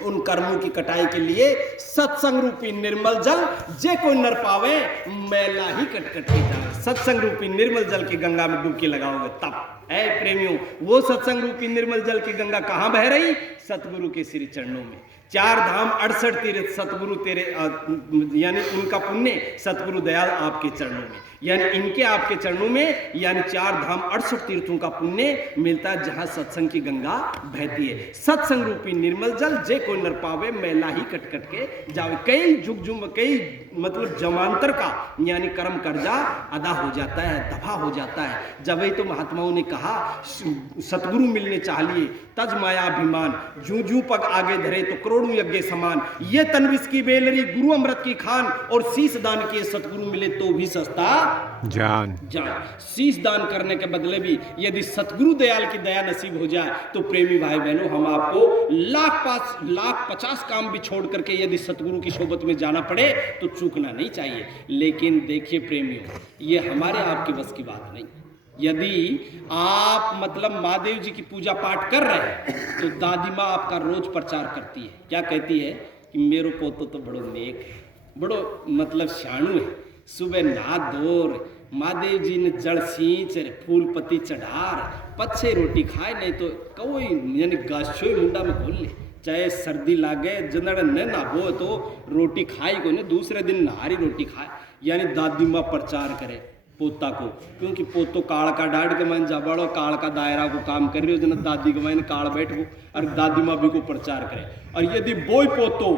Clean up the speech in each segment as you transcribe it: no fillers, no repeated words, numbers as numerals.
उन कर्मों की कटाई के लिए सत्संग रूपी निर्मल जल जे कोई नर पावे मैला ही कटकट के जाए। सत्संग रूपी निर्मल जल की गंगा में डुबकी लगाओगे तब। ऐ प्रेमियों, वो सत्संग रूपी निर्मल जल की गंगा कहां बह रही? सतगुरु के श्री चरणों में। 4 धाम 68 तीर्थ सतगुरु तेरे यानी उनका पुण्य सतगुरु दयाल आपके चरणों में, यानी इनके आपके चरणों में, यानी 4 धाम 68 तीर्थों का पुण्य मिलता है जहां सत्संग की गंगा बहती है। सत्संग रूपी निर्मल जल जे कोई नर पावे मैला ही कटकट के जावे। कई जुग जुग कई मतलब जमांतर का यानी कर्म कर्जा अदा हो जाता है, दफा हो जाता है। जब ही तो महात्माओं ने कहा सतगुरु मिलने चाहिए तज माया अभिमान, जू जू पग आगे धरे तो करोड़ों यज्ञ समान। ये तनविस की बेलरी गुरु अमृत की खान, और शीश दान किए सतगुरु मिले तो भी सस्ता जान। शीश दान करने के बदले भी यदि सतगुरु दयाल की दया नसीब हो जाए तो प्रेमी भाई बहनों, हम आपको लाख 50 काम भी छोड़ करके यदि सतगुरु की सोबत में जाना पड़े तो चूकना नहीं चाहिए। लेकिन देखिए प्रेमियों, ये हमारे आपके बस की बात नहीं। यदि आप मतलब महादेव जी की पूजा पाठ कर रहे हैं तो दादी माँ आपका रोज प्रचार करती है। क्या कहती है कि मेरो पोतो तो बड़ो नेक है, बड़ो मतलब शाणु है, सुबह नहा धोर महादेव जी ने जड़ सींच फूल पत्ती चढ़ार पच्छे रोटी खाए, नहीं तो कोई यानी गाछो मुंडा में खोल ले, चाहे सर्दी लागे जनड़ न नाबो तो रोटी खाई को न दूसरे दिन नहारी रोटी खाए। यानी दादी माँ प्रचार करे पोता को, क्योंकि पोतो काल का डाढ़ के मन जाबाड़ो काल का दायरा को काम कर रही हो जना दादी के मन काल बैठ को और दादी माँ भी को प्रचार करे। और यदि बोई पोतो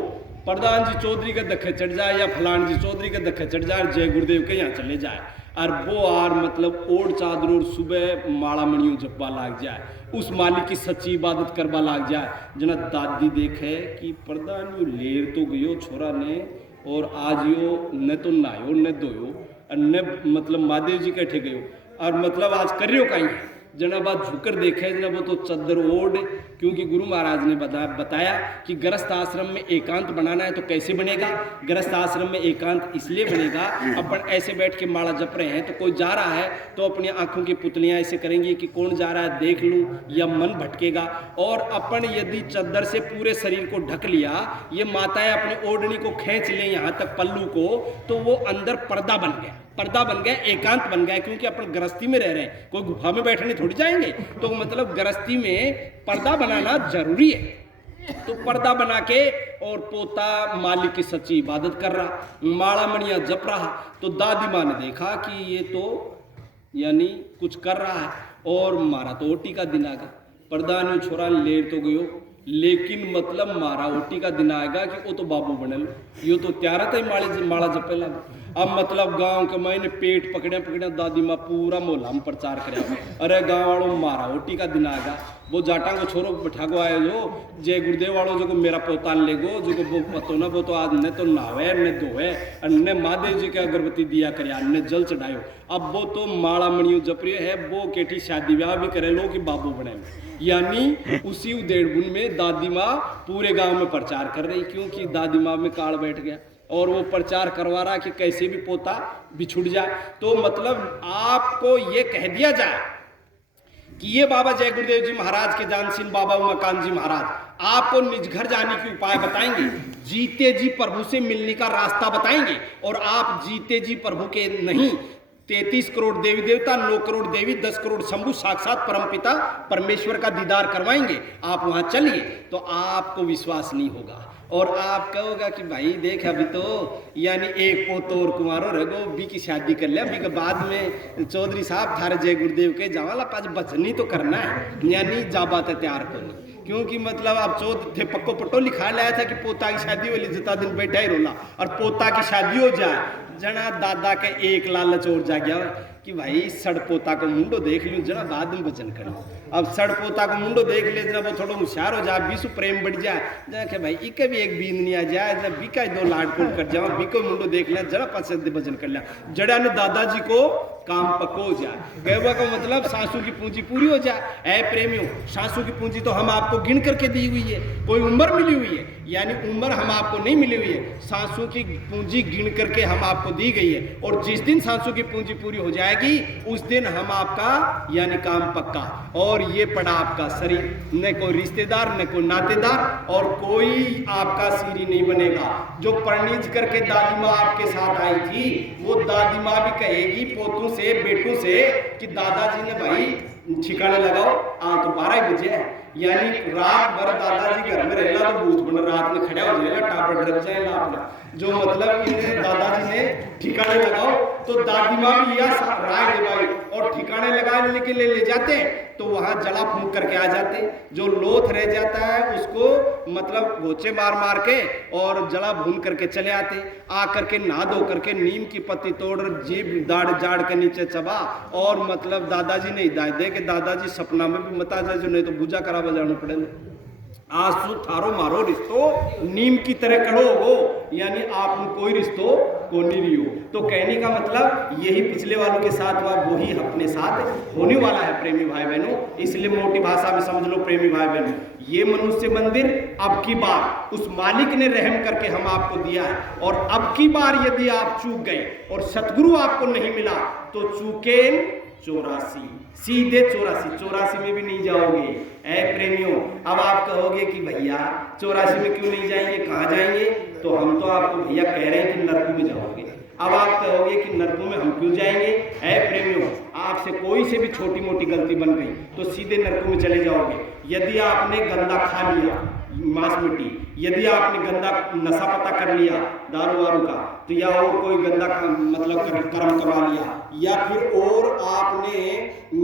प्रधान जी चौधरी के दखे चढ़ जाए या फलान जी चौधरी के दखे चढ़ जाए, जय गुरुदेव के यहाँ चले जाए और वो आर मतलब ओढ़ चादर और सुबह माला मणियों जपवा लाग जाए, उस मालिक की सच्ची इबादत करवा लाग जाए। जना दादी देखे कि प्रधान यो लेर तो गयो छोरा ने, और आज यो न तो नहायो न धोयो और न मतलब महादेव जी कैठे गयो, और मतलब आज करियो कहीं जना बात झुकर देखे जना वो तो चद्दर ओढ़, क्योंकि गुरु महाराज ने बताया कि गृहस्थ आश्रम में एकांत बनाना है। तो कैसे बनेगा गृहस्थ आश्रम में एकांत? इसलिए बनेगा, अपन ऐसे बैठ के माला जप रहे हैं तो कोई जा रहा है तो अपनी आंखों की पुतलियां ऐसे करेंगी कि कौन जा रहा है देख लूं, या मन भटकेगा। और अपन यदि चद्दर से पूरे शरीर को ढक लिया, ये माताएं अपनी ओढ़नी को खींच लें यहाँ तक पल्लू को, तो वो अंदर पर्दा बन गया, पर्दा बन गया, एकांत बन गया। क्योंकि अपन गृहस्थी में रह रहे हैं, कोई गुफा में बैठने थोड़ी जाएंगे, तो मतलब गृहस्थी में पर्दा बनाना जरूरी है। तो पर्दा बना के और पोता मालिक की सच्ची इबादत कर रहा, माला मणिया जप रहा। तो दादी माँ ने देखा कि ये तो यानी कुछ कर रहा है, और मारा तो ओटी का दिन आ गया। प्रधान छोरा लेर तो गयो, लेकिन मतलब मारा ओटी का दिन आएगा कि वो तो बाबू बनल, यो तो त्यारा था माला जपे लगा। अब मतलब गांव के मैंने पेट पकड़े दादी माँ पूरा मोहल्ला में प्रचार करे, अरे गांव वालों मारा ओटी का दिन आएगा, वो जाटा को छोरो बैठा को आए जो जय गुरुदेव वालों जो को मेरा पोतान ले गो, जो को वो पतो ना वो तो आज न तो नहावे न धोवे न महादेव जी के अगरबत्ती दिया करे न जल चढ़ायो। अब वो तो माला मणियों जपरिय है, वो केठी शादी ब्याह भी करे लो कि बाबू बने। यानी उसी उदेड़ बुन में दादी माँ पूरे गांव में प्रचार कर रही, क्योंकि दादी माँ में काल बैठ गया और वो प्रचार करवा रहा कि कैसे भी पोता बिछुड़ जाए। तो मतलब आपको ये कह दिया जाए कि ये बाबा जय गुरुदेव जी महाराज के जानसीन बाबा उमाकांत जी महाराज आपको निज घर जाने के उपाय बताएंगे, जीते जी प्रभु से मिलने का रास्ता बताएंगे। और आप जीते जी प्रभु के नहीं, 33 करोड़ देवी देवता, 9 करोड़ देवी, 10 करोड़ शंभु, साक्षात परमपिता परमेश्वर का दीदार करवाएंगे। आप वहां चलिए तो आपको विश्वास नहीं होगा, और आप कहोगा कि भाई देख अभी तो यानी एक पोतो और कुमारो रगो बी की शादी कर लिया, बी के बाद में चौधरी साहब थारे जय गुरुदेव के जावाला पाँच बचनी तो करना है, यानी जाबा तैयार को नहीं। क्योंकि मतलब आप चौथ थे पक्को पट्टो लिखा लाया था कि पोता की शादी वाली जितना दिन बैठा ही रोला, और पोता की शादी हो जाए जना दादा के एक लालच और जा गया कि भाई सड़ पोता को मुंडो देख लूँ जना बाद में वचन करूँ। अब सड़ पोता को मुंडो देख ले जना वो थोड़ा होशियार हो जाए, बीसु प्रेम बढ़ जाए जना के भाई इके भी एक बीन नहीं आ जाए जना बीका 2 लाड पुल कर जाओ, बीको मुंडो देख लिया जरा पसंद वचन कर लिया। जड़ा ने दादाजी को काम पको जाए। कहने का मतलब सांसों की पूंजी पूरी हो जाए। ऐ प्रेमियों, सांसों की पूंजी तो हम आपको गिन करके दी हुई है, कोई उम्र मिली हुई है, यानी उम्र हम आपको नहीं मिली हुई है, सांसों की पूंजी गिन करके हम आपको दी गई है। और जिस दिन सांसों की पूंजी पूरी हो जाएगी उस दिन हम आपका यानी काम पक्का। और ये पड़ा आपका शरीर, न कोई रिश्तेदार न कोई नातेदार और कोई आपका सीरी नहीं बनेगा। जो परनीज करके दादी माँ आपके साथ आई थी, वो दादी माँ भी कहेगी पोतों से बेटों से कि दादाजी ने भाई ठिकाने लगाओ, आज तो 12 बजे है, यानी रात भर दादाजी घर में रहेगा तो भूत बन रात में खड़ा हो जाएगा, टापर डर जाएगा आपका। जो मतलब इन्हें दादाजी ने ठिकाने लगाओ तो दादी माँ भी यह राय दिलाई और ठिकाने लगाने के लिए ले जाते हैं तो वहां जला फूंक करके आ जाते हैं। जो लोथ रह जाता है उसको मतलब गोचे मार मार के और जला भून करके चले आते, आ करके नहा धो करके नीम की पत्ती तोड़ जीभ दाढ़ जाड़ के नीचे चबा और मतलब दादाजी ने हिदायत दे कि दादाजी सपना में भी मत आ जाए, जो नहीं तो पूजा करा बजाना पड़ेगा। आंसू थारो मारो रिश्तो नीम की तरह कड़ो हो, यानी आप कोई रिश्तो को नहीं रही हो। तो कहने का मतलब यही पिछले वालों के साथ हुआ वही अपने साथ होने वाला है प्रेमी भाई बहनों। इसलिए मोटी भाषा में समझ लो प्रेमी भाई बहनों, ये मनुष्य मंदिर अब की बार उस मालिक ने रहम करके हम आपको दिया है। और अब की बार यदि आप चूक गए और सतगुरु आपको नहीं मिला तो चूके 84, सीधे 84 में भी नहीं जाओगे। ऐ प्रेमियों, अब आप कहोगे कि भैया 84 में क्यों नहीं जाएंगे, कहाँ जाएंगे? तो हम तो आपको भैया कह रहे हैं कि नरक में जाओगे। अब आप कहोगे कि नरकों में हम क्यों जाएंगे? ऐ प्रेमियों, आपसे कोई से भी छोटी मोटी गलती बन गई तो सीधे नरकों में चले जाओगे। यदि आपने गंदा खा लिया मांस मिट्टी, यदि आपने गंदा नशा पता कर लिया दारू वारू का, तो या और कोई गंदा मतलब कर्म करवा लिया, या फिर और आपने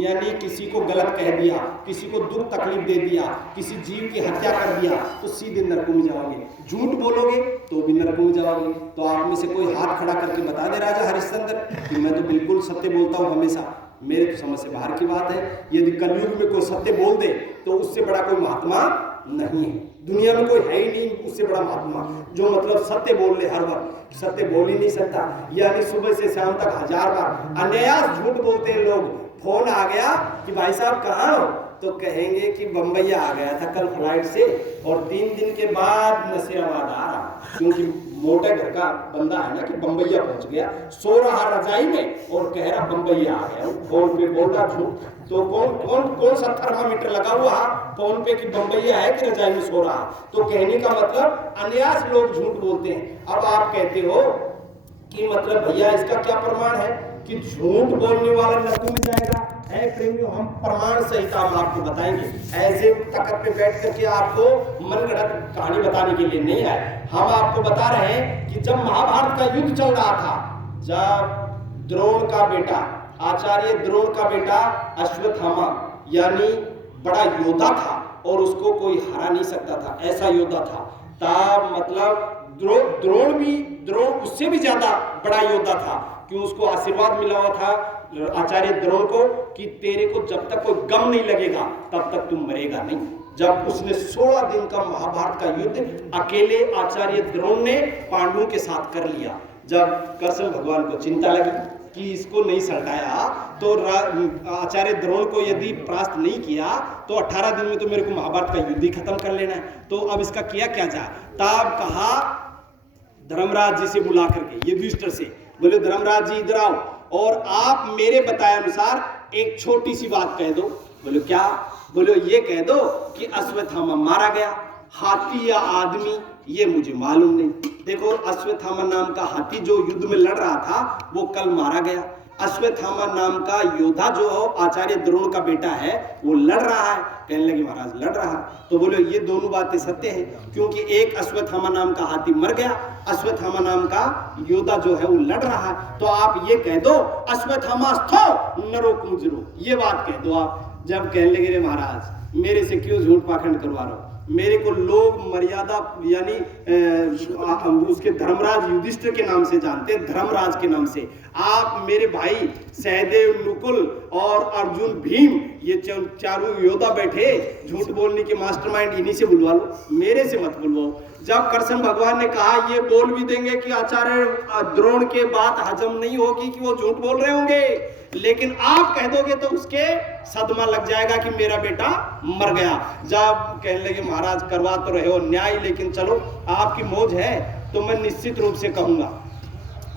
यानी किसी को गलत कह दिया, किसी को दुख तकलीफ दे दिया, किसी जीव की हत्या कर दिया, तो सीधे नरकों में जाओगे। झूठ बोलोगे तो भी नरकों में जाओगे। तो आप में से कोई हाथ खड़ा करके बता दे राजा हरिश्चंद्र कि मैं तो बिल्कुल सत्य बोलता हूँ हमेशा, मेरे तो समझ से बाहर की बात है। यदि कलयुग में कोई सत्य बोल दे तो उससे बड़ा कोई महात्मा नहीं है, दुनिया में कोई है ही नहीं उससे बड़ा महात्मा जो मतलब सत्य बोल ले हर वक्त। सत्य बोल ही नहीं सकता, यानी सुबह से शाम तक 1000 बार अनायास झूठ बोलते हैं लोग। फोन आ गया कि भाई साहब कहाँ हो, तो कहेंगे कि बम्बैया आ गया था कल फ्लाइट से और 3 दिन के बाद नसीराबाद आ रहा, क्योंकि मोटे घर का बंदा है ना कि बम्बैया पहुंच गया, सो रहा रजाई में और कह रहा बम्बैया आ गया। फोन पे बोल रहा झूठ, तो कौन सा थर्मामीटर लगा हुआ फोन पे कि बम्बैया है कि रजाई में सो रहा। तो कहने का मतलब अनायास लोग झूठ बोलते हैं। अब आप कहते हो कि मतलब भैया इसका क्या प्रमाण है कि झूठ बोलने वाला नरकों में जाएगा? है प्रेमियों, हम प्रमाण सहित हम आपको बताएंगे। ऐसे तख्त पे बैठ करके आपको मन गढ़ंत कहानी बताने के लिए नहीं आए। हम आपको बता रहे हैं कि जब महाभारत का युद्ध चल रहा था, जब द्रोण का बेटा आचार्य द्रोण का बेटा अश्वत्थामा यानी बड़ा योद्धा था और उसको कोई हरा नहीं सकता था, ऐसा योद्धा था। तब मतलब द्रोण उससे भी ज्यादा बड़ा योद्धा था, क्यों? उसको आशीर्वाद मिला हुआ था आचार्य द्रोण को कि तेरे को जब तक कोई गम नहीं लगेगा तब तक तुम मरेगा नहीं। जब उसने 16 दिन का महाभारत का युद्ध अकेले आचार्य द्रोण ने पांडवों के साथ कर लिया, जब कृष्ण भगवान को चिंता लगी कि इसको नहीं सल्टाया तो आचार्य द्रोण को यदि परास्त नहीं किया तो 18 दिन में तो मेरे को महाभारत का युद्ध ही खत्म कर लेना है, तो अब इसका किया क्या जाए। तब कहा धर्मराज जी से बुला करके युधिष्ठिर से, बोले धर्मराज जी इधर आओ और आप मेरे बताए अनुसार एक छोटी सी बात कह दो। बोले क्या? बोले ये कह दो कि अश्वत्थामा मारा गया, हाथी या आदमी ये मुझे मालूम नहीं। देखो अश्वत्थामा नाम का हाथी जो युद्ध में लड़ रहा था वो कल मारा गया। अश्वत्थामा नाम का योद्धा जो आचार्य द्रोण का बेटा है वो लड़ रहा है। कहने लगे महाराज लड़ रहा, तो बोले ये दोनों बातें सत्य है, क्योंकि एक अश्वत्थामा नाम का हाथी मर गया, अश्वत्थामा नाम का योद्धा जो है वो लड़ रहा है। तो आप ये कह दो अश्वत्थामा स्थो नरो कुंजरो, ये बात कह दो आप। जब कहने लगे रे महाराज मेरे से क्यों झूठ पाखंड करवा रहे हो, मेरे को लोग मर्यादा यानी उसके धर्मराज युधिष्ठिर के नाम से जानते हैं, धर्मराज के नाम से। आप मेरे भाई सहदेव, नकुल और अर्जुन, भीम ये चारों योद्धा बैठे झूठ बोलने के मास्टरमाइंड, इन्हीं से बुलवा लो, मेरे से मत बुलवाओ। जब कृष्ण भगवान ने कहा ये बोल भी देंगे कि आचार्य द्रोण के बात हजम नहीं होगी कि वो झूठ बोल रहे होंगे, लेकिन आप कह दोगे तो उसके सदमा लग जाएगा कि मेरा बेटा मर गया। जब कहने लगे महाराज करवा तो रहे हो न्याय, लेकिन चलो आपकी मौज है तो मैं निश्चित रूप से कहूंगा,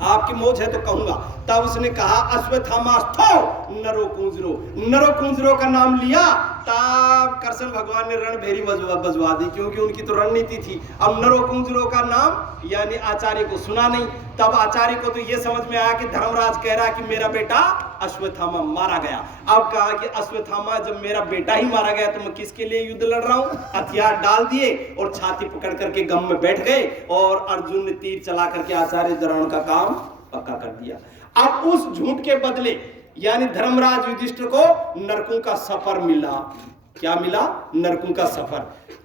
आपकी मौज है तो कहूंगा। तब उसने कहा अश्वत्थामास्थो नरो कुंजरो, नरो कुंजरो का नाम लिया। तब कृष्ण भगवान ने रणभेरी बजवा दी, क्योंकि उनकी तो रणनीति थी। अब नरो कुंजरो का नाम यानी आचार्य को सुना नहीं। तब आचार्य को तो यह समझ में आया कि धर्मराज कह रहा है कि मेरा बेटा अश्वत्थामा मारा गया। अब कहा कि अश्वत्थामा जब मेरा बेटा ही मारा गया तो मैं किसके लिए युद्ध लड़ रहा हूं। हथियार डाल दिए और छाती पकड़ करके गम में बैठ गए, और अर्जुन ने तीर चला करके आचार्य द्रोण का काम पक्का कर दिया। अब उस झूठ के बदले यानी धर्मराज युधिष्ठिर को नरकों का सफर मिला। क्या मिला? नरकों का सफर।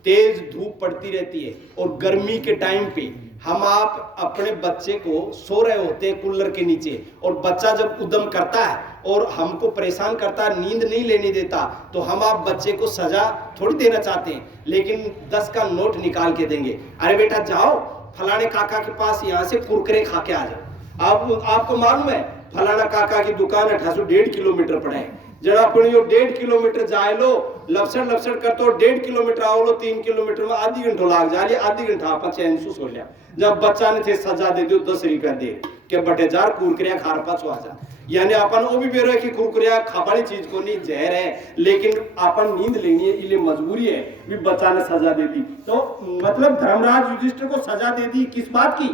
तेज धूप पड़ती रहती है और गर्मी के टाइम पे हम आप अपने बच्चे को सो रहे होते हैं कूलर के नीचे, और बच्चा जब उद्यम करता है और हमको परेशान करता है, नींद नहीं लेने देता, तो हम आप बच्चे को सजा थोड़ी देना चाहते हैं, लेकिन 10 का नोट निकाल के देंगे। अरे बेटा जाओ फलाने काका के पास यहाँ से कुरकुरे खा के आ जाओ। आपको मालूम है फलाना काका की दुकान 1.5 किलोमीटर पड़े है, जरा अपनी 1.5 किलोमीटर जाए लो, लपसड़ कर तो 1.5 किलोमीटर आओ लो, 3 किलोमीटर में आधी घंटो लाग जा रही, आधी घंटा आप चैन से सो लिया। जब बच्चा ने थे सजा दे दो 10 रुपया दे के बटे जार कुरकुरिया खार पास आ जा, यानी अपन वो भी बेरो है कि कुरकुरिया खापाड़ी चीज को नहीं जहर है, लेकिन अपन नींद लेनी है, इसलिए मजबूरी है भी बच्चा ने सजा दे दी। तो मतलब धर्मराज युधिष्ठिर को सजा दे दी किस बात की?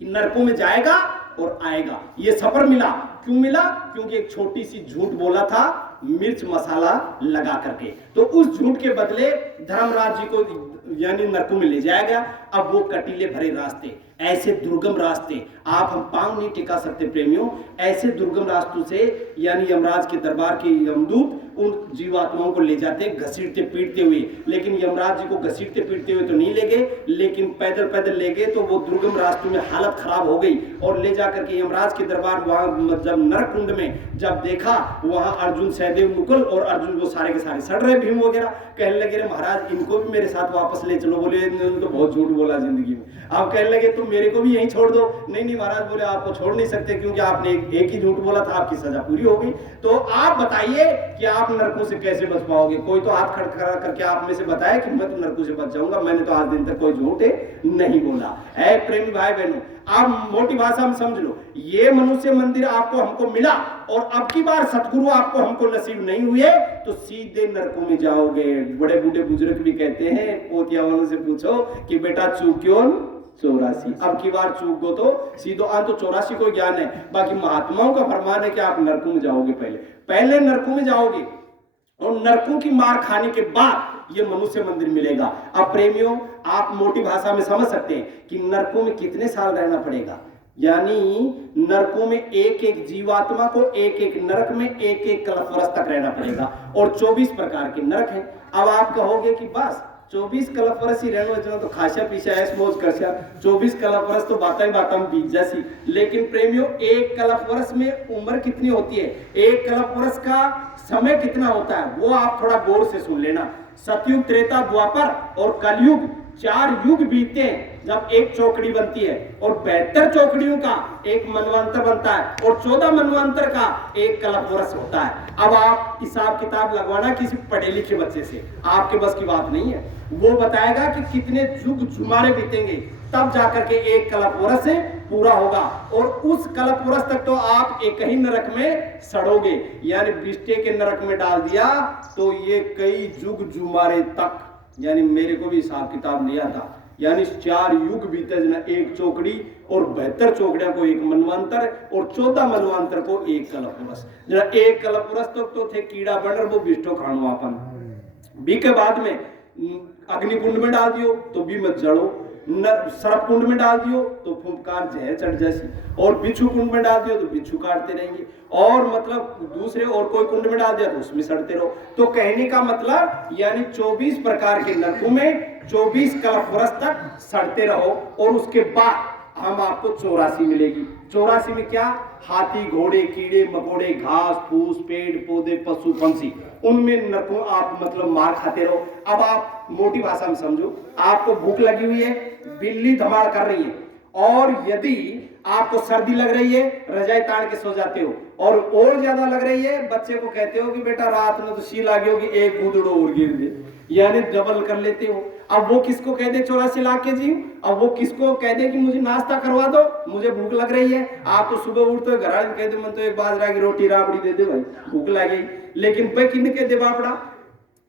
कि नरकों में जाएगा और आएगा। ये सफर मिला। क्यों मिला? क्योंकि एक छोटी सी झूठ बोला था मिर्च मसाला लगा करके। तो उस झूठ के बदले धर्मराज जी को यानी नरकों में ले जाया गया। अब वो कटीले भरे रास्ते, ऐसे दुर्गम रास्ते आप हम पांव नहीं टिका सकते प्रेमियों। ऐसे दुर्गम रास्तों से यानी यमराज के दरबार के यमदूत उन जीवात्माओं को ले जाते घसीटते पीटते हुए, लेकिन यमराज जी को घसीटते पीटते हुए तो नहीं ले गए, लेकिन पैदल पैदल ले गए। तो वो दुर्गम रास्तों में हालत खराब हो गई और ले जाकर के यमराज के दरबार वहां जब नरक कुंड में जब देखा, वहां अर्जुन सहदेव मुकुल और अर्जुन वो सारे के सारे सड़ रहे, भीम वगैरह कहने लगे रे महाराज इनको भी मेरे साथ वापस ले चलो। बोले तो बहुत झूठ बोला जिंदगी में। आप कहने लगे तुम मेरे को भी यहीं छोड़ दो। नहीं महाराज बोले आपको छोड़ नहीं सकते, क्योंकि आपने एक ही झूठ बोला था, आपकी सजा पूरी हो गई। तो आप बताइए कि आप नरकों से कैसे बच पाओगे? कोई तो हाथ खड़ा करके आप में से बताए कि मैं तो नरकों से बच जाऊंगा। मैंने तो आज दिन तक कोई झूठ नहीं बोला। ऐ प्रेमी भाई बहनों, आप मोटी भाषा में समझ लो, ये मनुष्य मंदिर आपको हमको मिला और अब की बार सतगुरु आपको हमको नसीब नहीं हुए तो सीधे नरकों में जाओगे। बड़े बूढ़े बुजुर्ग भी कहते हैं, पोतिया वालों से पूछो कि बेटा चूक क्यों 84, अब की बार चूक गो तो सीधो आन तो 84 को ज्ञान है। बाकी महात्माओं का फरमान है कि आप नरकों में जाओगे, पहले नरकों में जाओगे और नरकों की मार खाने के बाद ये मनुष्य मंदिर मिलेगा। अब प्रेमियों आप मोटी भाषा में समझ सकते हैं कि नरकों में कितने साल रहना पड़ेगा। यानी नरकों में एक एक जीवात्मा को एक एक नरक में एक एक कल्प वर्ष तक रहना पड़ेगा और 24 प्रकार के नरक हैं। अब आप कहोगे कि बस 24 कल्प वर्ष ही रहना तो खासा पीछा ऐस मौज कर 24 कल्प वर्ष तो बात हम बीत जैसी। लेकिन प्रेमियों एक कल्प वर्ष में उम्र कितनी होती है, एक कल्प वर्ष का समय कितना होता है, वो आप थोड़ा गौर से सुन लेना। सतयुग, त्रेता, द्वापर और कलयुग 4 युग बीते हैं जब एक चौकड़ी बनती है और 72 चौकड़ियों का एक मनवंतर बनता है और 14 मनवंतर का एक कल्प वर्ष होता है। अब आप हिसाब किताब लगवाना किसी पढ़े लिखे बच्चे से, आपके बस की बात नहीं है। वो बताएगा कि कितने युग जुमारे बीतेंगे तब जाकर के एक कल्प वर्ष पूरा होगा और उस कल्प वर्ष तक तो आप एक ही नरक में सड़ोगे। यानी बिस्टे के नरक में डाल दिया तो ये कई युग जुमारे तक, यानी मेरे को भी हिसाब किताब नहीं आता, यानी 4 युग बीते जना एक चौकड़ी और 72 चौकड़ियां को एक मनवंतर और 14 मनवंतर को एक कल्प वर्ष। जरा एक कल्प वर्ष तक तो थे कीड़ा बंडर वो बिस्टो खाणो आपन बी के बाद में अग्निकुंड में डाल दियो तो भी मत जड़ो, सर्प कुंड में डाल दियो तो फुंकार जहर चढ़ जैसी, और बिच्छू कुंड में डाल दियो तो बिच्छू काटते रहेंगे, और मतलब दूसरे और कोई कुंड में डाल दिया तो उसमें सड़ते रहो। तो कहने का मतलब यानी 24 प्रकार के नरकों में 24 कल्प वर्ष तक सड़ते रहो और उसके बाद हम आपको 84 मिलेगी। 84 में क्या, हाथी घोड़े कीड़े मकोड़े घास फूस पेड़ पौधे पशु पंछी, उनमें नरकों आप मतलब मार खाते रहो। अब आप मोटी भाषा में समझो, आपको भूख लगी हुई है, बिल्ली धमाल कर रही है, और यदि आपको सर्दी लग रही है, रजाई तान के सो जाते हो, और ज्यादा लग रही है, बच्चे को कहते हो कि बेटा रात में तो शील आ गई होगी, एक बूंदड़ो और गिर दे, यानी डबल कर लेते हो। अब वो किसको कह दे 84 लाख के जीव, अब वो किसको कह दे कि मुझे नाश्ता करवा दो, मुझे भूख लग रही है। आप तो सुबह उठते हो, घर वाले कहते मन तो एक बाजरा की रोटी राबड़ी दे दे भाई, भूख लगी, लेकिन भाई किन के दे बापड़ा।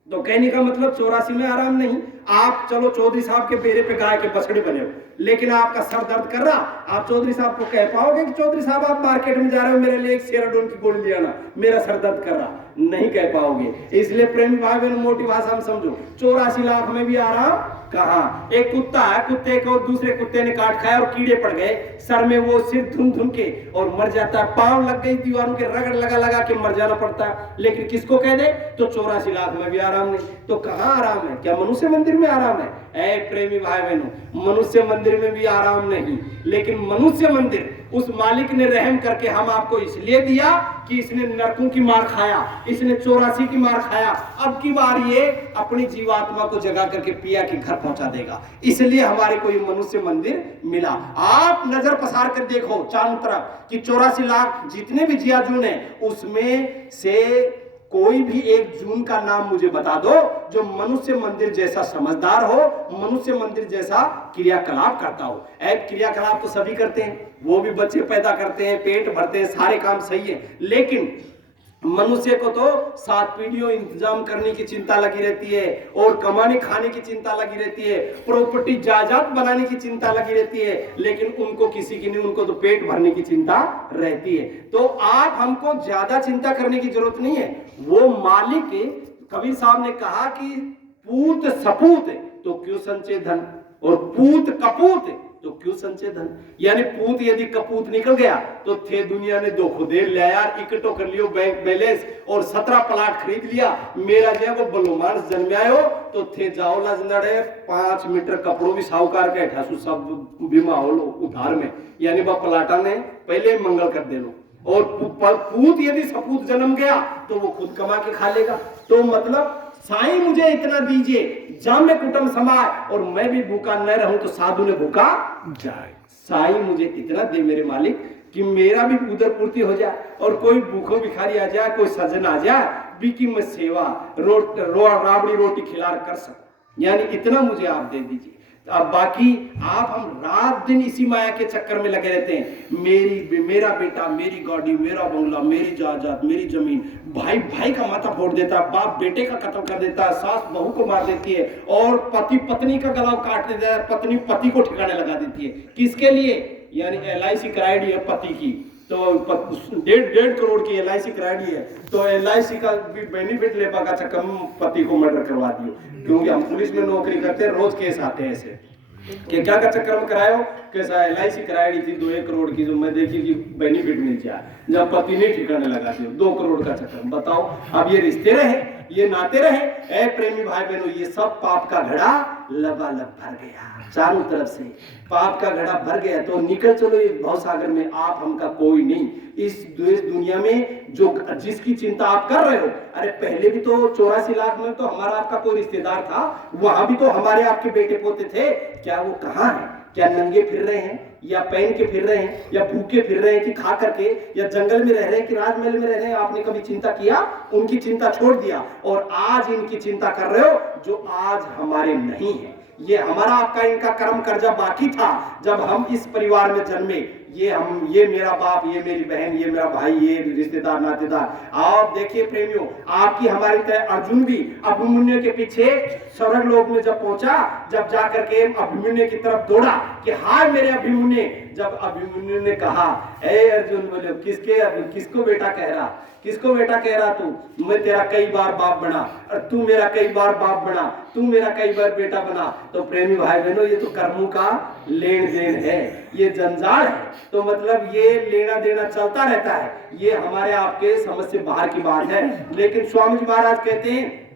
तो कहने का मतलब 84 में आराम नहीं। आप चलो चौधरी साहब के बेरे पे गाय के बछड़े बने हो, लेकिन आपका सर दर्द कर रहा, आप चौधरी साहब को कह पाओगे कि चौधरी साहब आप मार्केट में जा रहे हो, मेरे लिए एक सेराडोन की गोली ले आना, मेरा सर दर्द कर रहा, नहीं कह पाओगे। इसलिए प्रेमी भाई बहन मोटी भाषा में समझो, 84 लाख में भी आराम कहाँ। एक कुत्ता है, कुत्ते को दूसरे कुत्ते ने काट खाया और कीड़े पड़ गए सर में, वो सिर धुन धुन के और मर जाता है, पांव लग गई दीवारों के, रगड़ लगा लगा के मर जाना पड़ता है। लेकिन किसको कह दे तो 84 लाख में भी आराम नहीं। तो कहाँ आराम है? क्या मनुष्य मंदिर में आराम है? ऐ प्रेमी भाई बहनों, मनुष्य मंदिर में भी आराम नहीं, लेकिन मनुष्य मंदिर उस मालिक ने रहम करके हम आपको इसलिए दिया कि इसने नरकों की मार खाया, इसने 84 की मार खाया, अब की बार ये अपनी जीवात्मा को जगा करके पिया के घर पहुंचा देगा, इसलिए हमारे को ये मनुष्य मंदिर मिला। आप नजर पसार कर देखो चारों तरफ कि 84 लाख जितने भी जिया जून है, उसमें से कोई भी एक जून का नाम मुझे बता दो जो मनुष्य मंदिर जैसा समझदार हो, मनुष्य मंदिर जैसा क्रियाकलाप करता हो। एक क्रियाकलाप तो सभी करते हैं, वो भी बच्चे पैदा करते हैं, पेट भरते हैं, सारे काम सही है, लेकिन मनुष्य को तो 7 पीढ़ियों इंतजाम करने की चिंता लगी रहती है, और कमाने खाने की चिंता लगी रहती है, प्रॉपर्टी जायदाद बनाने की चिंता लगी रहती है, लेकिन उनको किसी की नहीं, उनको तो पेट भरने की चिंता रहती है। तो आप हमको ज्यादा चिंता करने की जरूरत नहीं है। वो मालिक, कबीर साहब ने कहा कि पूत सपूत तो क्यों संचय धन, और पूत कपूत तो क्यों संचय धन। यानी पूत यदि कपूत निकल गया तो थे दुनिया ने दो खुदेर लिया यार, इकट्ठो कर लियो बैंक बैलेंस और 17 प्लाट खरीद लिया, मेरा जो है वो बलोमान जन्मायो तो थे जाओ लजनड़े 5 मीटर कपड़ों भी साहूकार के हठासु सब बीमा हो लो उधार में, यानी वह प्लाटा ने पहले मंगल कर दे लो। और पूत यदि सपूत जन्म गया तो वो खुद कमा के खा लेगा। तो मतलब साईं मुझे इतना दीजिए जब मैं कुटुंब समाए और मैं भी भूखा न रहूं तो साधु ने भूखा जाए। साईं मुझे इतना दे मेरे मालिक कि मेरा भी उदर पूर्ति हो जाए, और कोई भूखो भिखारी आ जाए, कोई सज्जन आ जाए, बीकी में सेवा राबड़ी रोटी खिला कर सकूं, यानी इतना मुझे आप दे दीजिए। अब बाकी आप हम रात दिन इसी माया के चक्कर में लगे रहते हैं, मेरा बेटा, मेरी गाड़ी, मेरा बंगला, मेरी जायदाद, मेरी जमीन, भाई भाई का माथा फोड़ देता है, बाप बेटे का कत्ल कर देता है, सास बहू को मार देती है, और पति पत्नी का गला काट देता है, पत्नी पति को ठिकाने लगा देती है। किसके लिए? यानी LIC कराई है पति की, तो 1.5 करोड़ की LIC कराई है, तो LIC का भी बेनिफिट ले पाका चक्कर में पति को मर्डर करवा दियो, क्योंकि हम पुलिस में नौकरी करते हैं, रोज केस आते हैं ऐसे कि क्या का चक्कर में करायो, कैसा LIC कराई थी 2-1 करोड़ की, जो मैं देखी कि बेनिफिट मिल जाए, जब पति ने ठिकाने लगा दिया 2 करोड़ का चक्कर। बताओ अब ये रिश्ते रहे, ये नाते रहे। ऐ प्रेमी भाई बहनों, ये सब पाप का घड़ा लबालब भर गया, चारों तरफ से पाप का घड़ा भर गया, तो निकल चलो इस भव सागर में, आप हमका कोई नहीं। इस दुनिया में जो जिसकी चिंता आप कर रहे हो, अरे पहले भी तो 84 लाख में तो हमारा आपका कोई रिश्तेदार था, वहां भी तो हमारे आपके बेटे पोते थे, क्या वो कहाँ है? क्या नंगे फिर रहे हैं, या पहन के फिर रहे हैं, या भूखे फिर रहे हैं, कि खा करके, या जंगल में रह रहे हैं, कि राजमहल में रह रहे हैं? आपने कभी चिंता किया? उनकी चिंता छोड़ दिया और आज इनकी चिंता कर रहे हो जो आज हमारे नहीं है। ये हमारा आपका इनका कर्म कर्जा बाकी था जब हम इस परिवार में जन्मे। ये मेरा बाप, ये मेरी बहन, ये मेरा भाई, ये रिश्तेदार नातेदार। आप देखिए प्रेमियों, आपकी हमारी तरह अर्जुन भी अभिमन्यु के पीछे स्वर्ग लोक में जब पहुंचा, जब जाकर के अभिमन्यु की तरफ दौड़ा कि हाय मेरे अभिमन्यु, जब अभिमन्यु ने कहा ए अर्जुन, बोले किसको बेटा कह रहा, किसको बेटा कह रहा तू? मैं तेरा कई बार बाप बना, और तू मेरा कई बार बाप बना, तू मेरा कई बार बेटा बना। तो प्रेमी भाई बहनों, ये तो कर्मों का लेन देन है, ये जंजाल है, तो मतलब ये लेना देना चलता रहता है, ये हमारे आपके समझ से बाहर की बात है। लेकिन स्वामी जी महाराज कहते हैं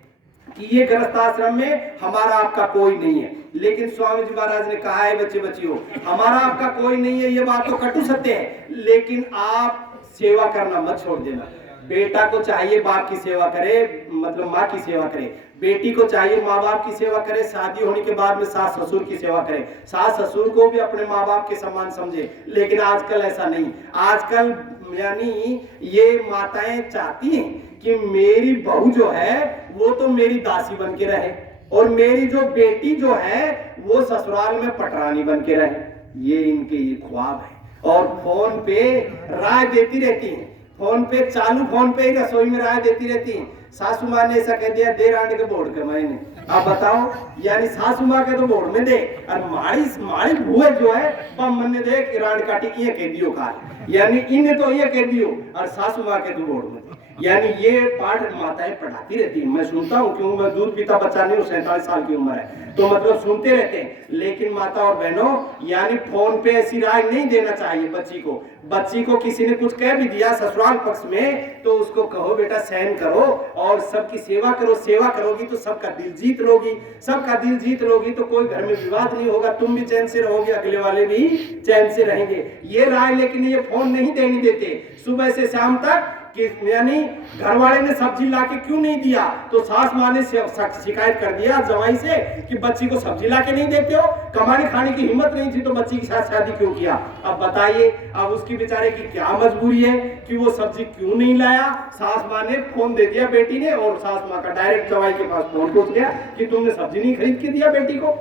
कि ये गृहस्थ आश्रम में हमारा आपका कोई नहीं है। लेकिन स्वामी जी महाराज ने कहा है बच्चे बच्चियों, हमारा आपका कोई नहीं है, ये बात तो कटु सत्य है, लेकिन आप सेवा करना मत छोड़ देना। बेटा को चाहिए बाप की सेवा करे, मतलब माँ की सेवा करे, बेटी को चाहिए माँ बाप की सेवा करे, शादी होने के बाद में सास ससुर की सेवा करे, सास ससुर को भी अपने माँ बाप के समान समझे। लेकिन आजकल ऐसा नहीं, आजकल यानी ये माताएं चाहती हैं कि मेरी बहू जो है वो तो मेरी दासी बन के रहे और मेरी जो बेटी जो है वो ससुराल में पटरानी बन के रहे। ये इनके ये ख्वाब है। और फोन पे राय देती रहती हैं, फोन पे चालू फोन पे ही रसोई में राय देती रहती हैं। सासू माँ ने ऐसा कह दिया, दे रांड के बोर्ड के मैंने, आप बताओ, यानी सासू माँ के तो बोर्ड में दे और माड़ी भूए जो है बम ने दे कि रांड काटी ये कह दियो काल, यानी इन्हें तो ये कह दियो और सासू माँ के तो बोर्ड में। यानी ये पाठ माताएं पढ़ाती रहती हैं, मैं सुनता हूँ, क्योंकि मैं दूध पीता बच्चा नहीं हूँ, 47 साल की उम्र है, तो मतलब सुनते रहते हैं। लेकिन माता और बहनों, यानी फोन पे ऐसी राय नहीं देना चाहिए बच्ची को। बच्ची को किसी ने कुछ कह भी दिया ससुराल पक्ष में तो उसको कहो बेटा सहन करो और सबकी सेवा करो, सेवा करोगी तो सबका दिल जीत लोगी, सबका दिल जीत लोगी तो कोई घर में विवाद नहीं होगा, तुम भी चैन से रहोगे, अगले वाले भी चैन से रहेंगे। ये राय लेकिन ये फोन नहीं देनी देते सुबह से शाम तक कि यानी घर वाले ने सब्जी लाके क्यों नहीं दिया, तो सास माँ ने शिकायत कर दिया जवाई से कि बच्ची को सब्जी लाके नहीं देते हो, कमाने खाने की हिम्मत नहीं थी तो बच्ची के साथ शादी क्यों किया। अब बताइए, अब उसकी बेचारे की क्या मजबूरी है कि वो सब्जी क्यों नहीं लाया। सास माँ ने फोन दे दिया बेटी ने और सास माँ का डायरेक्ट जवाई के पास फोन पहुंच गया कि तुमने सब्जी नहीं खरीद के दिया बेटी को।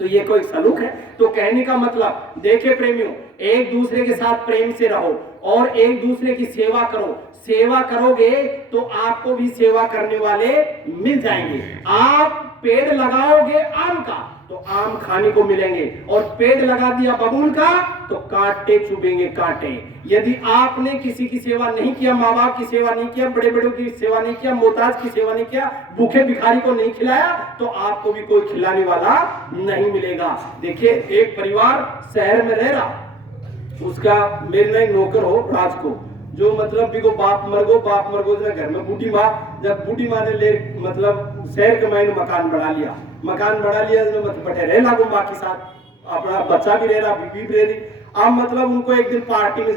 तो ये कोई सलूक है। तो कहने का मतलब देखिए प्रेमियों, एक दूसरे के साथ प्रेम से रहो और एक दूसरे की सेवा करो। सेवा करोगे तो आपको भी सेवा करने वाले मिल जाएंगे। आप पेड़ लगाओगे आम का तो आम खाने को मिलेंगे और पेड़ लगा दिया बबूल का तो कांटे चुभेंगे कांटे। यदि आपने किसी की सेवा नहीं किया, माँ बाप की सेवा नहीं किया, बड़े बड़ों की सेवा नहीं किया, मोहताज की सेवा नहीं किया, भूखे भिखारी को नहीं खिलाया तो आपको भी कोई खिलाने वाला नहीं मिलेगा। देखिए एक परिवार शहर में रह रहा, उसका मेरे नए नौकर हो राज को, जो मतलब बिको बाप मर गो घर में बूढ़ी माँ, जब बूढ़ी माँ ने ले मतलब शहर के मैंने मकान बढ़ा लिया मतलब बटे रह लागू माँ के साथ, अपना बच्चा भी रह रहा, बीबी भी रह रही। अब मतलब उनको एक दिन पार्टी में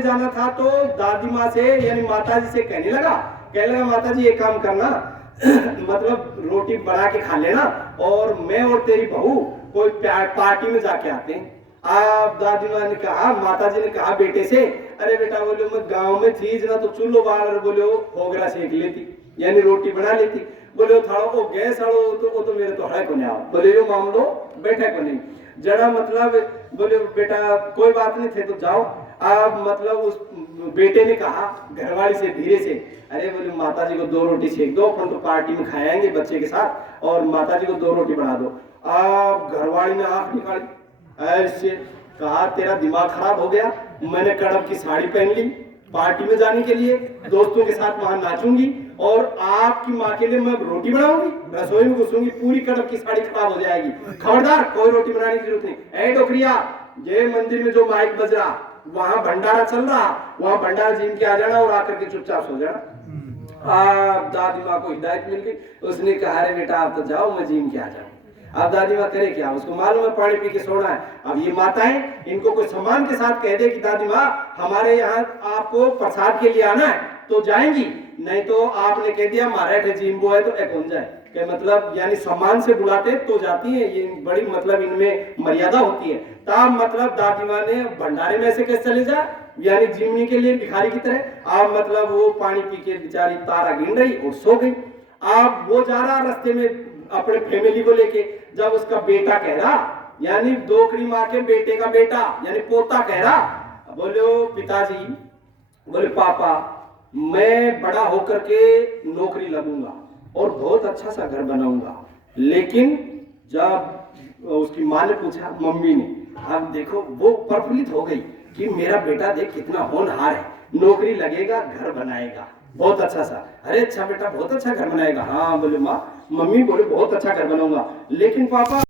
जाना था तो दादी माँ से यानी माता जी से कहने लगा माता जी एक काम करना मतलब रोटी बना के खा लेना और मैं और तेरी बहू कोई पार्टी में जाके आते हैं। आप दादी माँ ने कहा, माता जी ने कहा बेटे से, अरे बेटा बोले मैं गांव में थी ना तो चूल्हो बाल बोले फोगरा सेक लेती यानी रोटी बना लेती, बोले थाड़ो को गैस आड़ो तो मेरे तो है को नहीं आओ, बोले यो मामलो बैठे को नहीं जरा मतलब बोले बेटा कोई बात नहीं थे तो जाओ। अब मतलब उस बेटे ने कहा घरवाली से धीरे से, अरे बोले माता जी को 2 रोटी सेक दो, अपन तो पार्टी में खाएंगे बच्चे के साथ और माता जी को 2 रोटी बना दो। अब घरवाली ने आंख निकाली, ऐसे कहा तेरा दिमाग खराब हो गया, मैंने कड़ब की साड़ी पहन ली पार्टी में जाने के लिए, दोस्तों के साथ वहां नाचूंगी और आपकी माँ के लिए मैं रोटी बनाऊंगी, रसोई में घुसूंगी, पूरी कड़ब की साड़ी खराब हो जाएगी, खबरदार कोई रोटी बनाने की जरूरत नहीं। ए डोकरिया, जय मंदिर में जो माइक बज रहा वहां भंडारा चल रहा, वहां भंडारा जीम के आ जाना और आकर के चुपचाप सो जाना। आप दादी माँ को हिदायत मिल गई, उसने कहा अरे बेटा आप तो जाओ मैं जीम के आ जाऊँ। अब दादी माँ करे क्या, उसको मालूम है पानी पी के सोना है। अब ये माताएं इनको कोई सम्मान के साथ कह दे कि दादी माँ हमारे यहाँ आपको प्रसाद के लिए आना है तो जाएंगी, नहीं तो आपने कह दिया मारा जीम वो है तो एक हो जाए के मतलब यानी सम्मान से बुलाते तो जाती है। ये बड़ी मतलब इनमें मर्यादा होती है। तब मतलब दादी माँ ने भंडारे में से कैसे चले जा यानी जीवनी के लिए भिखारी की तरह। आप मतलब वो पानी पी के बेचारी तारा गिन रही और सो गई। आप वो जा रहा रास्ते में अपने फैमिली को लेके, जब उसका बेटा कह रहा यानी दोकड़ी माँ के बेटे का बेटा यानी पोता कह रहा, बोले पिताजी, बोले पापा मैं बड़ा होकर के नौकरी लगूंगा और बहुत अच्छा सा घर बनाऊंगा। लेकिन जब उसकी माँ ने पूछा मम्मी ने, अब देखो वो प्रफुल्लित हो गई कि मेरा बेटा देख कितना होनहार है, नौकरी लगेगा घर बनाएगा बहुत अच्छा सा। अरे अच्छा बेटा बहुत अच्छा घर बनाएगा, हाँ बोले माँ, मम्मी बोले बहुत अच्छा घर बनाऊंगा, लेकिन पापा